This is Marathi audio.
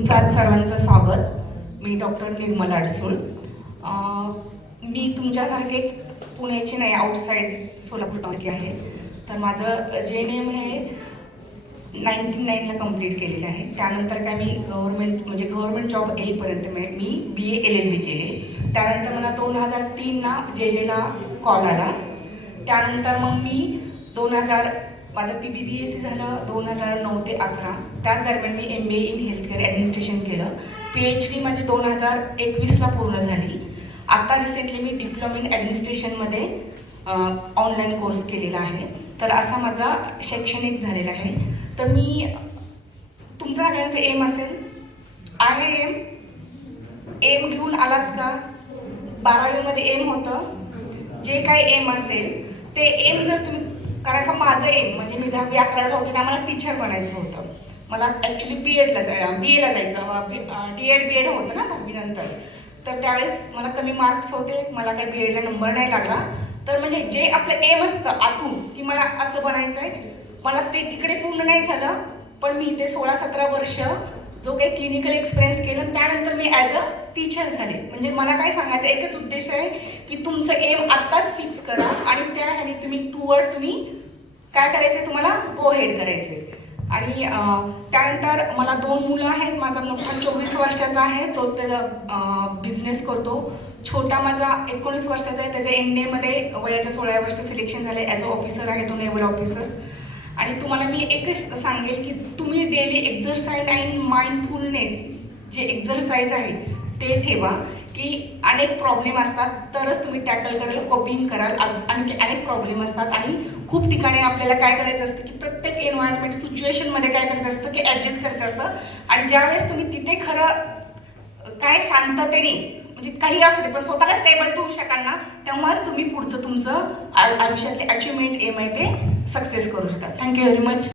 तुमचं सर्वांचं स्वागत. मी डॉक्टर निर्मला अडसूळ. मी तुमच्यासारखेच पुण्याची नाही, आउटसाईड सोलापूरची आहे. तर माझं JNM हे 99ला कंप्लीट केलेलं आहे. त्यानंतर काय मी गव्हर्नमेंट जॉब येईपर्यंत मी BA LLB केले. त्यानंतर मला 2003ला JJला कॉल आला. त्यानंतर मग मी माझं PBBSc झालं 2009 ते 11. त्याच दरम्यान मी MBA इन हेल्थकेअर ॲडमिनिस्ट्रेशन केलं. PhD माझी 2021ला पूर्ण झाली. आता रिसेंटली मी डिप्लोमा इन ॲडमिनिस्ट्रेशनमध्ये ऑनलाईन कोर्स केलेला आहे. तर असा माझा शैक्षणिक झालेला आहे. तर मी तुमचा सगळ्यांचं एम असेल, आहे एम घेऊन आलात का? 12वीमध्ये एम होतं. जे काही एम असेल ते एम जर तुम्ही, कारण का माझं एम म्हणजे मी 10वी 11ला होते ना, मला टीचर बनायचं होतं. मला ॲक्च्युली BA ला जायचं, DED BEd होतं ना 10वी नंतर. तर त्यावेळेस मला कमी मार्क्स होते, मला काही BEdला नंबर नाही लागला. तर म्हणजे जे आपलं एम असतं आतून की मला असं बनायचं आहे, मला ते तिकडे पूर्ण नाही झालं. पण मी ते 16-17 वर्ष जो काही क्लिनिकल एक्सपिरियन्स केलं, त्यानंतर मी ॲज अ टीचर झाले. म्हणजे मला काय सांगायचं, एकच उद्देश आहे की तुमचं एम आत्ताच फिक्स करा आणि त्या ह्याने तुम्ही काय करायचं, तुम्हाला गो हेड करायचे. आणि त्यानंतर मला 2 मुलं आहेत. माझा मोठा 24 वर्षाचा आहे, तो त्याचा बिझनेस करतो. छोटा माझा 19 वर्षाचा आहे, त्याचं NDAमध्ये वयाच्या 16व्या वर्षी सिलेक्शन झालं. ॲज अ ऑफिसर आहे तो, नेव्हल ऑफिसर. आणि तुम्हाला मी एकच सांगेल की तुम्ही डेली एक्झरसाईज आणि माइंडफुलनेस जे एक्झरसाईज आहे ते ठेवा. की अनेक प्रॉब्लेम असतात तरच तुम्ही टॅकल कराल, कॉपिंग कराल. आणखी अनेक प्रॉब्लेम असतात आणि खूप ठिकाणी आपल्याला काय करायचं असतं की प्रत्येक एन्व्हायरमेंट सिच्युएशनमध्ये काय करायचं असतं की ॲडजस्ट करायचं असतं. आणि ज्यावेळेस तुम्ही तिथे खरं काय शांततेने, म्हणजे काही असू दे पण स्वतःला स्टेबल ठेवू शकाल ना, तेव्हाच तुम्ही पुढचं तुमचं आयुष्यातले अचिव्हमेंट एम आहे ते सक्सेस करू शकता. Thank you very much.